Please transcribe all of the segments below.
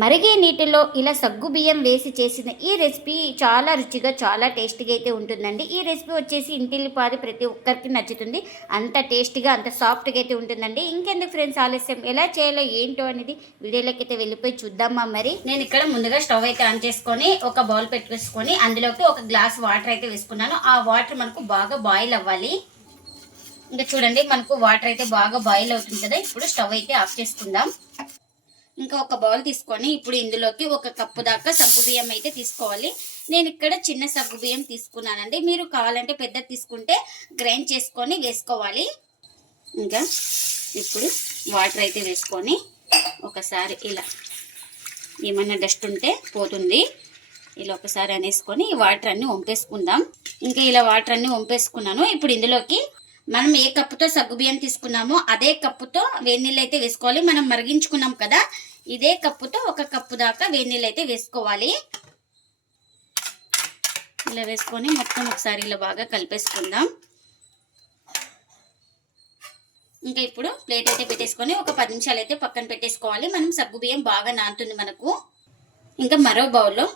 మరిగే నీటిలో ఇలా సగ్గు బియ్యం వేసి చేసిన ఈ రెసిపీ చాలా రుచిగా చాలా టేస్టీగా అయితే ఉంటుందండి. ఈ రెసిపీ వచ్చేసి ఇంటిల్లిపాది ప్రతి ఒక్కరికి నచ్చుతుంది. అంత టేస్టీగా అంత సాఫ్ట్గా అయితే ఉంటుందండి. ఇంకెందుకు ఫ్రెండ్స్ ఆలస్యం? ఎలా చేయాలో ఏంటో అనేది వీడియోలోకి అయితే వెళ్ళిపోయి చూద్దామా మరి? నేను ఇక్కడ ముందుగా స్టవ్ అయితే ఆన్ చేసుకొని ఒక బౌల్ పెట్టుకొని అందులోకి ఒక గ్లాస్ వాటర్ అయితే వేసుకున్నాను. ఆ వాటర్ మనకు బాగా బాయిల్ అవ్వాలి. ఇంకా చూడండి మనకు వాటర్ అయితే బాగా బాయిల్ అవుతుంది కదా. ఇప్పుడు స్టవ్ అయితే ఆఫ్ చేసుకుందాం. ఇంకా ఒక బౌల్ తీసుకొని ఇప్పుడు ఇందులోకి ఒక కప్పు దాకా సగ్గు బియ్యం అయితే తీసుకోవాలి. నేను ఇక్కడ చిన్న సగ్గు బియ్యం తీసుకున్నానండి. మీరు కావాలంటే పెద్ద తీసుకుంటే గ్రైండ్ చేసుకొని వేసుకోవాలి. ఇంకా ఇప్పుడు వాటర్ అయితే వేసుకొని ఒకసారి ఇలా ఏమన్నా డస్ట్ ఉంటే పోతుంది. ఇలా ఒకసారి అనేసుకొని వాటర్ అన్ని వంపేసుకుందాం. ఇంకా ఇలా వాటర్ అన్ని వంపేసుకున్నాను. ఇప్పుడు ఇందులోకి మనం ఏ కప్పుతో సగ్గుబియ్యం తీసుకున్నామో అదే కప్పుతో వేడినీళ్ళు అయితే వేసుకోవాలి. మనం మరిగించుకున్నాం కదా ఇదే కప్పుతో ఒక కప్పు దాకా వేడినీళ్ళు అయితే వేసుకోవాలి. ఇలా వేసుకొని మొత్తం ఒకసారి ఇలా బాగా కలిపేసుకుందాం. ఇంకా ఇప్పుడు ప్లేట్ అయితే పెట్టేసుకొని ఒక పది నిమిషాలు అయితే పక్కన పెట్టేసుకోవాలి. మనం సగ్గుబియ్యం బాగా నానుతుంది మనకు. ఇంకా మరో బౌల్లో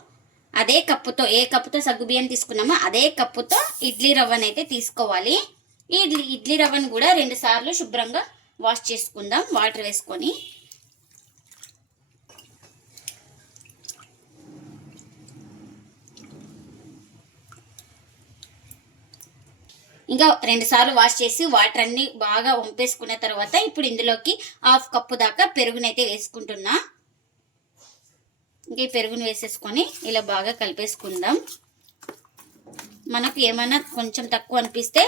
అదే కప్పుతో ఏ కప్పుతో సగ్గుబియ్యం తీసుకున్నామో అదే కప్పుతో ఇడ్లీ రవ్వను అయితే తీసుకోవాలి. ఈ ఇడ్లీ రవ్వను కూడా రెండు సార్లు శుభ్రంగా వాష్ చేసుకుందాం వాటర్ వేసుకొని. ఇంకా రెండు సార్లు వాష్ చేసి వాటర్ అన్ని బాగా వంపేసుకున్న తర్వాత ఇప్పుడు ఇందులోకి హాఫ్ కప్పు దాకా పెరుగునైతే వేసుకుంటున్నా. ఇంకా ఈ పెరుగును వేసేసుకొని ఇలా బాగా కలిపేసుకుందాం. మనకు ఏమైనా కొంచెం తక్కువ అనిపిస్తే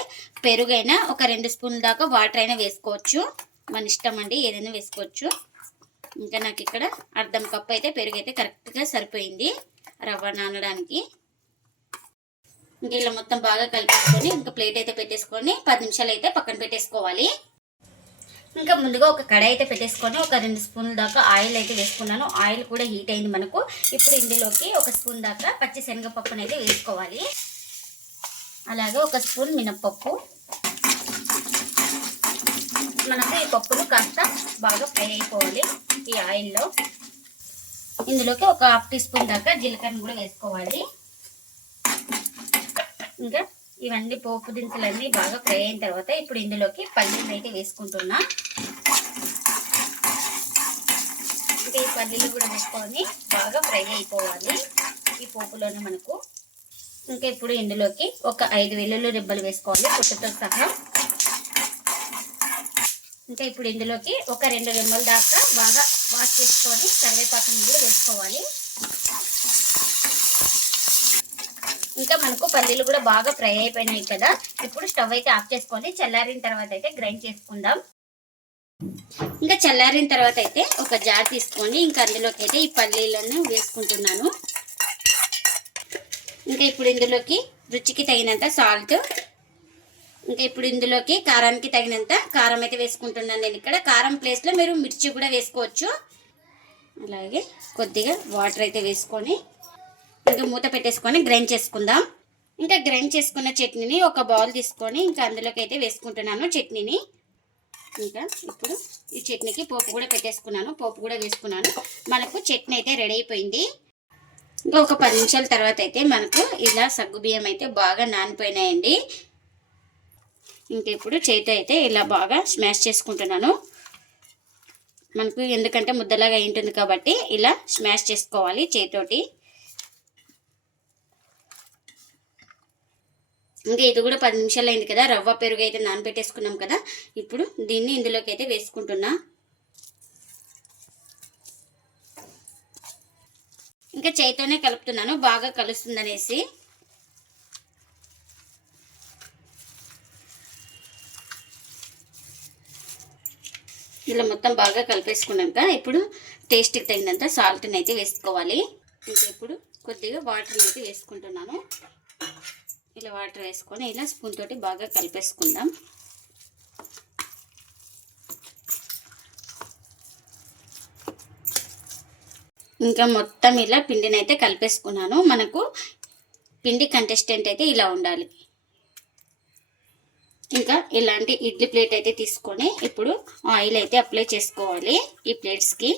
పెరుగైనా ఒక రెండు స్పూన్ల దాకా వాటర్ అయినా వేసుకోవచ్చు. మన ఇష్టం అండి ఏదైనా వేసుకోవచ్చు. ఇంకా నాకు ఇక్కడ అర్ధం కప్పు అయితే పెరుగు అయితే కరెక్ట్గా సరిపోయింది రవ్వ నానడానికి. ఇంకా ఇలా మొత్తం బాగా కలిపేసుకొని ఇంకా ప్లేట్ అయితే పెట్టేసుకొని పది నిమిషాలు అయితే పక్కన పెట్టేసుకోవాలి. ఇంకా ముందుగా ఒక కడాయి అయితే పెట్టేసుకొని ఒక రెండు స్పూన్ల దాకా ఆయిల్ అయితే వేసుకున్నాను. ఆయిల్ కూడా హీట్ అయింది మనకు. ఇప్పుడు ఇందులోకి ఒక స్పూన్ దాకా పచ్చి శనగపప్పును అయితే వేసుకోవాలి. అలాగే ఒక స్పూన్ మినప్పప్పు. మనకు ఈ పప్పులు కాస్త బాగా ఫ్రై అయిపోవాలి ఈ ఆయిల్లో. ఇందులోకి ఒక హాఫ్ టీ స్పూన్ దాకా జీలకర్ర కూడా వేసుకోవాలి. ఇంకా ఇవన్నీ పోపు దినుసులన్నీ బాగా ఫ్రై అయిన తర్వాత ఇప్పుడు ఇందులోకి పల్లీలు అయితే వేసుకుంటున్నా. ఇంకా ఈ పల్లీలు కూడా వేసుకొని బాగా ఫ్రై అయిపోవాలి ఈ పోపులోనే మనకు. ఇంకా ఇప్పుడు ఇందులోకి ఒక ఐదు వెల్లుల్లి రెబ్బలు వేసుకోవాలి పుట్టుతో సహా. ఇంకా ఇప్పుడు ఇందులోకి ఒక రెండు రెమ్మల దాకా బాగా వాష్ చేసుకొని కరివేపాకుని కూడా వేసుకోవాలి. ఇంకా మనకు పల్లీలు కూడా బాగా ఫ్రై అయిపోయినాయి కదా. ఇప్పుడు స్టవ్ అయితే ఆఫ్ చేసుకొని చల్లారిన తర్వాత అయితే గ్రైండ్ చేసుకుందాం. ఇంకా చల్లారిన తర్వాత అయితే ఒక జార్ తీసుకొని ఇంకా అందులోకి అయితే ఈ పల్లీలను వేసుకుంటున్నాను. ఇంకా ఇప్పుడు ఇందులోకి రుచికి తగినంత సాల్ట్. ఇంకా ఇప్పుడు ఇందులోకి కారానికి తగినంత కారం అయితే వేసుకుంటున్నాను నేను ఇక్కడ. కారం ప్లేస్లో మీరు మిర్చి కూడా వేసుకోవచ్చు. అలాగే కొద్దిగా వాటర్ అయితే వేసుకొని ఇంకా మూత పెట్టేసుకొని గ్రైండ్ చేసుకుందాం. ఇంకా గ్రైండ్ చేసుకున్న చట్నీని ఒక బౌల్ తీసుకొని ఇంకా అందులోకి అయితే వేసుకుంటున్నాను చట్నీని. ఇంకా ఇప్పుడు ఈ చట్నీకి పోపు కూడా పెట్టేసుకున్నాను. పోపు కూడా వేసుకున్నాను. మనకు చట్నీ అయితే రెడీ అయిపోయింది. ఇంకా ఒక పది నిమిషాల తర్వాత అయితే మనకు ఇలా సగ్గు బియ్యం అయితే బాగా నానిపోయినాయండి. ఇంకా ఇప్పుడు చేతి అయితే ఇలా బాగా స్మాష్ చేసుకుంటున్నాను. మనకు ఎందుకంటే ముద్దలాగా అయి ఉంటుంది కాబట్టి ఇలా స్మాష్ చేసుకోవాలి చేతితోటి. ఇంకా ఇది కూడా పది నిమిషాలు అయింది కదా రవ్వ పెరుగు అయితే నానబెట్టేసుకున్నాం కదా ఇప్పుడు దీన్ని ఇందులోకి అయితే వేసుకుంటున్నా. ఇంకా చేతితోనే కలుపుతున్నాను బాగా కలుస్తుందనేసి. ఇలా మొత్తం బాగా కలిపేసుకున్నాక ఇప్పుడు టేస్ట్కి తగినంత సాల్ట్ని అయితే వేసుకోవాలి. ఇంకా ఇప్పుడు కొద్దిగా వాటర్ని అయితే వేసుకుంటున్నాను. ఇలా వాటర్ వేసుకొని ఇలా స్పూన్ తోటి బాగా కలిపేసుకుందాం. ఇంకా మొత్తం ఇలా పిండిని అయితే కలిపేసుకున్నాను. మనకు పిండి కంటెస్టెంట్ అయితే ఇలా ఉండాలి. ఇంకా ఇలాంటి ఇడ్లీ ప్లేట్ అయితే తీసుకొని ఇప్పుడు ఆయిల్ అయితే అప్లై చేసుకోవాలి ఈ ప్లేట్స్కి.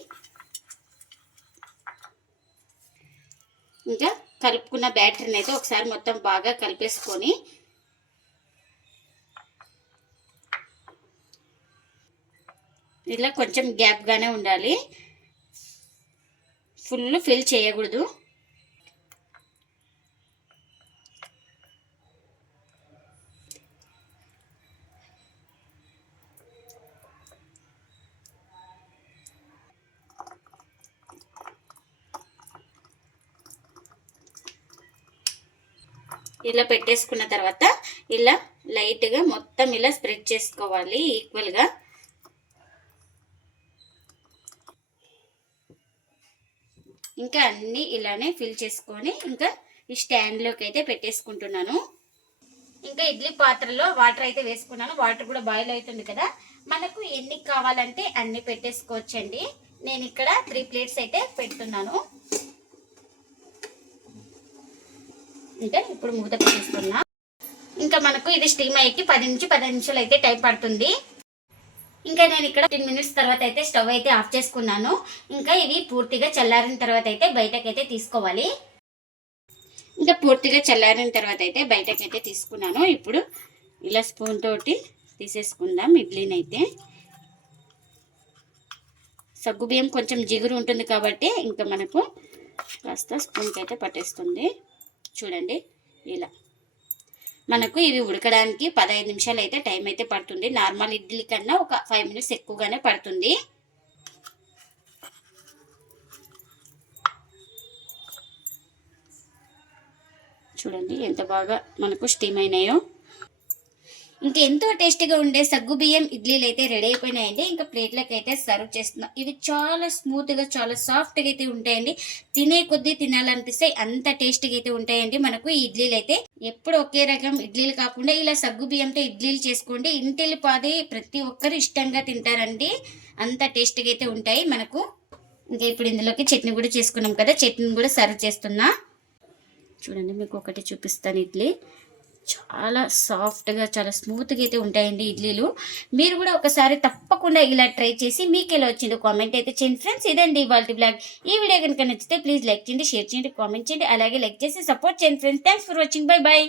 ఇంకా కలుపుకున్న బ్యాటరీని అయితే ఒకసారి మొత్తం బాగా కలిపేసుకొని ఇలా కొంచెం గ్యాప్గానే ఉండాలి. ఫుల్ ఫిల్ చేయకూడదు. ఇలా పెట్టేసుకున్న తర్వాత ఇలా లైట్గా మొత్తం ఇలా స్ప్రెడ్ చేసుకోవాలి ఈక్వల్గా. ఇంకా అన్నీ ఇలానే ఫిల్ చేసుకొని ఇంకా ఈ స్టాండ్లోకి అయితే పెట్టేసుకుంటున్నాను. ఇంకా ఇడ్లీ పాత్రలో వాటర్ అయితే వేసుకున్నాను. వాటర్ కూడా బాయిల్ అవుతుంది కదా. మనకు ఎన్ని కావాలంటే అన్ని పెట్టేసుకోవచ్చండి. నేను ఇక్కడ త్రీ ప్లేట్స్ అయితే పెడుతున్నాను. అంటే ఇప్పుడు మూత పెట్టేసుకున్నా ఇంకా మనకు ఇది స్టీమ్ అయ్యి పది నుంచి పది నిమిషాలు అయితే టైం పడుతుంది. ఇంకా నేను ఇక్కడ టెన్ మినిట్స్ తర్వాత అయితే స్టవ్ అయితే ఆఫ్ చేసుకున్నాను. ఇంకా ఇవి పూర్తిగా చల్లారిన తర్వాత అయితే బయటకైతే తీసుకోవాలి. ఇంకా పూర్తిగా చల్లారిన తర్వాత అయితే బయటకైతే తీసుకున్నాను. ఇప్పుడు ఇలా స్పూన్ తోటి తీసేసుకుందాం ఇడ్లీనైతే. అయితే సగ్గుబియ్యం కొంచెం జిగురు ఉంటుంది కాబట్టి ఇంకా మనకు కాస్త స్పూన్కి అయితే పట్టేస్తుంది. చూడండి. ఇలా. మనకు ఇవి ఉడకడానికి పదహైదు నిమిషాలు అయితే టైం అయితే పడుతుంది. నార్మల్ ఇడ్లీ కన్నా ఒక ఫైవ్ మినిట్స్ ఎక్కువగానే పడుతుంది. చూడండి ఎంత బాగా మనకు స్టీమ్ అయినాయో. ఇంకా ఎంతో టేస్టీగా ఉండే సగ్గు బియ్యం ఇడ్లీలు అయితే రెడీ అయిపోయినాయండి. ఇంకా ప్లేట్లకు అయితే సర్వ్ చేస్తున్నాం. ఇవి చాలా స్మూత్గా చాలా సాఫ్ట్గా అయితే ఉంటాయండి. తినే కొద్దీ తినాలనిపిస్తే అంత టేస్టీగా అయితే ఉంటాయండి. మనకు ఈ ఇడ్లీలు అయితే ఎప్పుడు ఒకే రకం ఇడ్లీలు కాకుండా ఇలా సగ్గు బియ్యంతో ఇడ్లీలు చేసుకోండి. ఇంటిల్లి పాది ప్రతి ఒక్కరు ఇష్టంగా తింటారండి. అంత టేస్టీగా అయితే ఉంటాయి మనకు. ఇంకా ఇప్పుడు ఇందులోకి చట్నీ కూడా చేసుకున్నాం కదా. చట్నీని కూడా సర్వ్ చేస్తున్నా. చూడండి మీకు ఒకటి చూపిస్తాను ఇడ్లీ. చాలా సాఫ్ట్గా చాలా స్మూత్గా అయితే ఉంటాయండి ఇడ్లీలు. మీరు కూడా ఒకసారి తప్పకుండా ఇలా ట్రై చేసి మీకు ఎలా వచ్చిందో కామెంట్ అయితే చేయండి. ఫ్రెండ్స్ ఇదండి ఇవాళ బ్లాగ్ ఈ వీడియో కనుక నచ్చితే ప్లీజ్ లైక్ చేయండి షేర్ చేయండి కామెంట్ చేయండి. అలాగే లైక్ చేసి సపోర్ట్ చేయండి. Friends thanks for watching bye bye